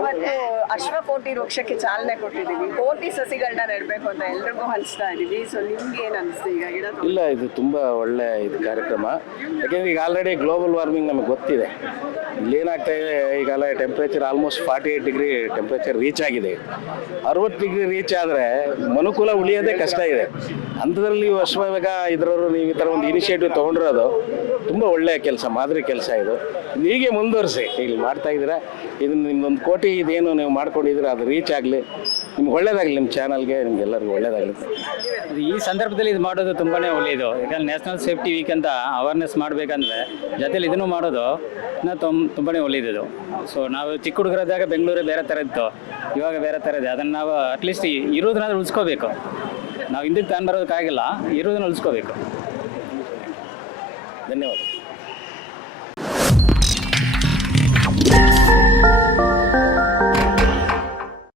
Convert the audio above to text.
ಇವತ್ತು ಅಶ್ವಕೋಟಿ ವೃಕ್ಷಕ್ಕೆ ಚಾಲನೆ ಕೊಟ್ಟಿದ್ದೀವಿ. ಕೋಟಿ ಸಸಿಗಳನ್ನ ನೆಡಬೇಕು ಅಂತ ಎಲ್ರಿಗೂ ಹಂಚ್ತಾ ಇದೀವಿ. ಸೊ ನಿಮ್ಗೆ ಏನ್ ಅನಿಸ್ತು ಈಗ ಗಿಡ ಇಲ್ಲ, ಇದು ತುಂಬ ಒಳ್ಳೆ ಇದು ಕಾರ್ಯಕ್ರಮ. ಯಾಕೆಂದರೆ ಈಗ ಆಲ್ರೆಡಿ ಗ್ಲೋಬಲ್ ವಾರ್ಮಿಂಗ್ ನಮಗೆ ಗೊತ್ತಿದೆ. ಇಲ್ಲೇನಾಗ್ತಾ ಇದೆ, ಈಗಲ್ಲ temperature almost 48 degree temperature reach ಆಗಿದೆ. 60 ಡಿಗ್ರಿ ರೀಚ್ ಆದರೆ ಮನುಕುಲ ಉಳಿಯೋದೇ ಕಷ್ಟ ಇದೆ. ಅಂಥದ್ರಲ್ಲಿ ನೀವು ಅಶ್ವವೇಗ ಇದರವರು ನೀವು ಈ ಥರ ಒಂದು ಇನಿಷಿಯೇಟಿವ್ ತೊಗೊಂಡಿರೋದು ತುಂಬ ಒಳ್ಳೆಯ ಕೆಲಸ, ಮಾದರಿ ಕೆಲಸ ಇದು. ಹೀಗೆ ಮುಂದುವರಿಸಿ, ಇಲ್ಲಿ ಮಾಡ್ತಾ ಇದ್ದೀರಾ. ಇದನ್ನು ನಿಮ್ಮದೊಂದು ಕೋಟಿ ಇದೇನು ನೀವು ಮಾಡ್ಕೊಂಡಿದ್ದೀರ ಅದು ರೀಚ್ ಆಗಲಿ, ನಿಮ್ಗೆ ಒಳ್ಳೇದಾಗಲಿ, ನಿಮ್ಮ ಚಾನಲ್ಗೆ ನಿಮ್ಗೆಲ್ಲರಿಗೂ ಒಳ್ಳೇದಾಗಲಿ. ಈ ಸಂದರ್ಭದಲ್ಲಿ ಇದು ಮಾಡೋದು ತುಂಬಾ ಒಳ್ಳೆಯದು. ಯಾಕಂದ್ರೆ ನ್ಯಾಷನಲ್ ಸೇಫ್ಟಿ ವೀಕ್ ಅಂತ ಅವೇರ್ನೆಸ್ ಮಾಡಬೇಕಂದ್ರೆ ಜೊತೆಲಿ ಇದನ್ನು ಮಾಡೋದು ತುಂಬಾ ಒಳ್ಳೆಯದು. ಸೊ ನಾವು ಚಿಕ್ಕ ಹುಡುಗರಾದಾಗ ಬೆಂಗಳೂರು ಬೇರೆ ಥರ ಇತ್ತು, ಇವಾಗ ಬೇರೆ ಥರ ಇದೆ. ಅದನ್ನು ನಾವು ಅಟ್ಲೀಸ್ಟ್ ಇರೋದನ್ನ ಉಳಿಸ್ಕೋಬೇಕು. ನಾವು ಹಿಂದಕ್ಕೆ ತಗೊಂಡು ಬರೋದಕ್ಕಾಗಿಲ್ಲ, ಇರೋದನ್ನ ಉಳಿಸ್ಕೋಬೇಕು. ಧನ್ಯವಾದ.